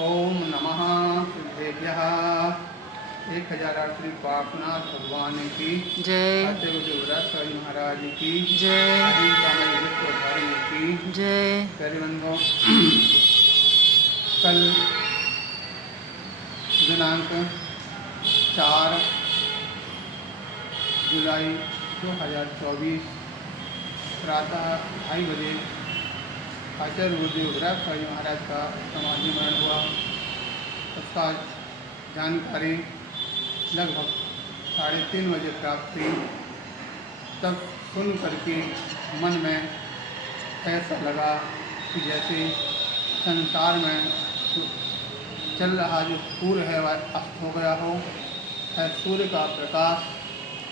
ओम नमः सिद्धेभ्यः। 1008 श्री पापनाथ भगवान की जय। आचार्य गुरुवराज स्वामी महाराज की जय। अहिंसामय विश्व धर्म की जय। प्यारे कल दिनांक 4 जुलाई 2024 प्रातः 2:30 बजे आचार्य गुरुदेव वराज स्वामी महाराज का समाधि मरण हुआ। उसका जानकारी लगभग 3:30 बजे प्राप्त हुई। तब सुन करके मन में ऐसा लगा कि जैसे संसार में चल रहा जो सूर्य है वह अस्त हो गया हो। है सूर्य का प्रकाश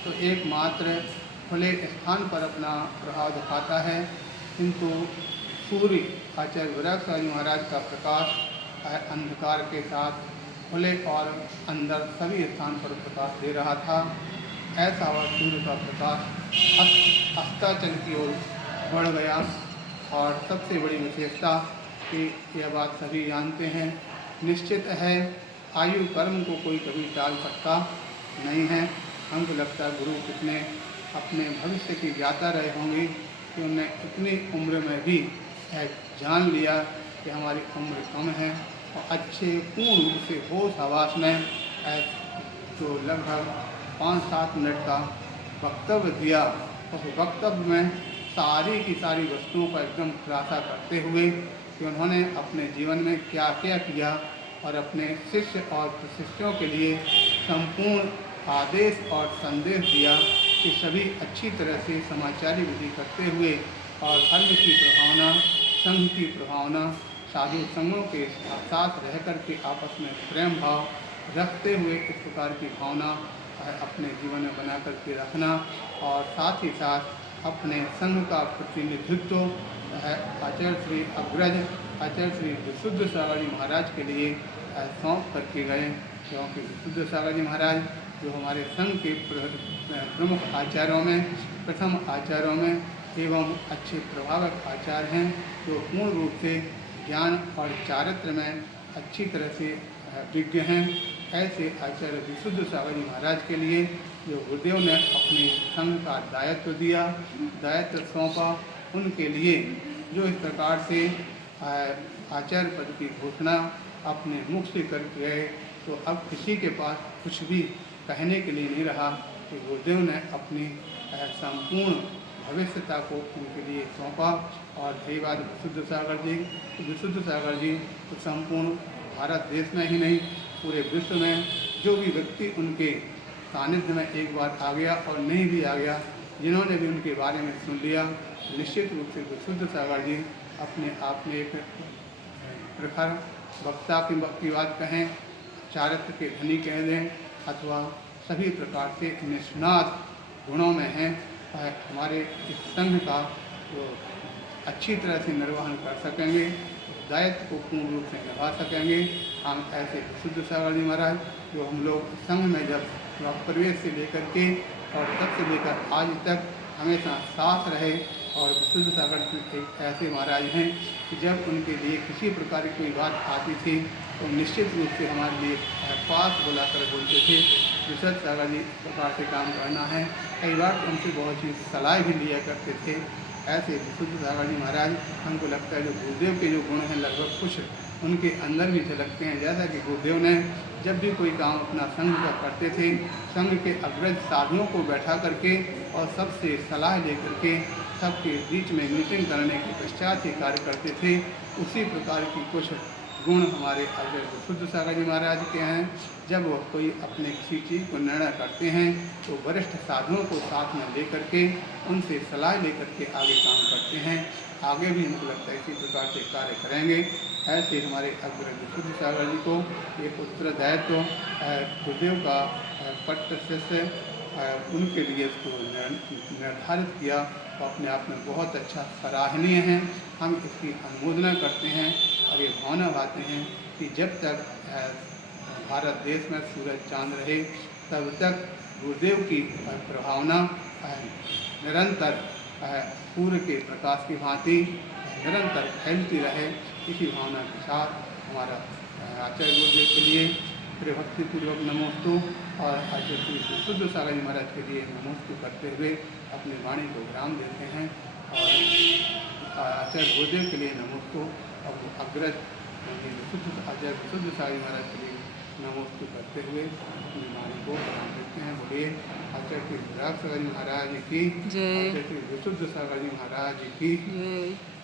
तो एकमात्र खुले स्थान पर अपना प्रभाव दिखाता है, किंतु सूर्य आचार्य विराग स्वामी महाराज का प्रकाश अंधकार के साथ खुले और अंदर सभी स्थान पर प्रकाश दे रहा था। ऐसा वह सूर्य का प्रकाश अस्ताचल की ओर बढ़ गया। और सबसे बड़ी विशेषता कि यह बात सभी जानते हैं, निश्चित है आयु कर्म को कोई कभी टाल सकता नहीं है। हमको लगता है गुरु कितने अपने भविष्य की ज्ञाता रहे होंगे कि उन्हें इतनी उम्र में भी जान लिया कि हमारी उम्र कम है और अच्छे पूर्ण रूप से होश हवास में जो लगभग 5-7 मिनट का वक्तव्य दिया। उस वक्तव्य में सारी की सारी वस्तुओं का एकदम खुलासा करते हुए कि उन्होंने अपने जीवन में क्या क्या किया और अपने शिष्य और प्रशिष्यों के लिए संपूर्ण आदेश और संदेश दिया कि सभी अच्छी तरह से समाचारी विधि करते हुए और धर्म की प्रभावना, संघ की प्रभावना, साधु संघों के साथ रह कर के आपस में प्रेम भाव रखते हुए इस प्रकार की भावना अपने जीवन में बना करके रखना और साथ ही साथ अपने संघ का प्रतिनिधित्व आचार्य श्री अग्रज आचार्य श्री विशुद्ध सागर जी महाराज के लिए सौंप करके गए। क्योंकि विशुद्ध सागर जी महाराज जो हमारे संघ के प्रमुख आचार्यों में प्रथम आचार्यों में एवं अच्छे प्रभावक आचार्य हैं, जो पूर्ण रूप से ज्ञान और चारित्र में अच्छी तरह से विज्ञ हैं। ऐसे आचार्य विशुद्ध सागर जी महाराज के लिए जो गुरुदेव ने अपने संघ का दायित्व दिया, दायित्व सौंपा, उनके लिए जो इस प्रकार से आचार्य पद की घोषणा अपने मुख से करके गए, तो अब किसी के पास कुछ भी कहने के लिए नहीं रहा कि गुरुदेव ने अपनी संपूर्ण भविष्यता को उनके लिए सौंपा। और रही बात विशुद्ध सागर जी, तो विशुद्ध सागर जी तो संपूर्ण भारत देश में ही नहीं पूरे विश्व में जो भी व्यक्ति उनके सानिध्य में एक बार आ गया और नहीं भी आ गया, जिन्होंने भी उनके बारे में सुन लिया, निश्चित रूप से विशुद्ध सागर जी अपने आप में एक प्रखर वक्ता की बात कहें, चारित्र के धनी कह दें, अथवा सभी प्रकार से निष्णात गुणों में हैं। हमारे इस संघ का जो अच्छी तरह से निर्वहन कर सकेंगे, दायित्व को पूर्ण रूप से निभा सकेंगे। हम ऐसे विशुद्ध सागर जी महाराज जो हम लोग संघ में जब प्रवेश से लेकर के और तब से लेकर आज तक हमेशा साथ रहे, और विशुद्ध सागर एक ऐसे महाराज हैं कि जब उनके लिए किसी प्रकार की कोई बात आती थी तो निश्चित रूप से हमारे लिए पास बुलाकर बोलते थे, विशुद्ध सागर जी इस प्रकार से काम करना है। कई बार तो उनसे बहुत सी सलाह भी लिया करते थे। ऐसे विशुद्ध सागर जी महाराज हमको लगता है जो गुरुदेव के जो गुण हैं लगभग कुछ उनके अंदर भी झलकते हैं। जैसा कि गुरुदेव ने जब भी कोई काम अपना संघ का करते थे, संघ के अग्रज साधुओं को बैठा करके और सबसे सलाह लेकर के सबके बीच में मीटिंग करने के पश्चात ही कार्य करते थे। उसी प्रकार की कुछ गुण हमारे आचार्य विशुद्ध सागर जी महाराज के हैं। जब वह कोई अपने किसी चीज़ को निर्णय करते हैं तो वरिष्ठ साधुओं को साथ में लेकर के उनसे सलाह लेकर के आगे काम करते हैं। आगे भी हमको लगता है इसी प्रकार से कार्य करेंगे। ऐसे हमारे अग्रज विशुद्ध सागर जी को एक उत्तरदायित्व गुरुदेव का पट्ट शिष्य उनके लिए इसको निर्धारित किया, तो अपने आप में बहुत अच्छा सराहनीय है। हम इसकी अनुमोदना करते हैं और ये भावना भाते हैं कि जब तक भारत देश में सूरज चांद रहे तब तक गुरुदेव की प्रभावना निरंतर सूर्य के प्रकाश की भांति निरंतर फैलती रहे। इसी भावना के साथ हमारा आचार्य गुरुदेव के लिए फिर भक्तिपूर्वक नमोस्तु और आचार्य श्री शुद्ध सागर जी महाराज के लिए नमोस्तु करते हुए अपनी वाणी को विराम देते हैं और आचार्य गुरुदेव के लिए नमोस्तु और अग्रज विशुद्ध आचार्य विशुद्ध सागर महाराज के लिए नमोस्तु करते हुए अपनी वाणी को विराम देते हैं। बोलिए आचार्य श्री विराट सागर जी महाराज की, जय। आचार्य श्री विशुद्ध सागर जी महाराज की जय।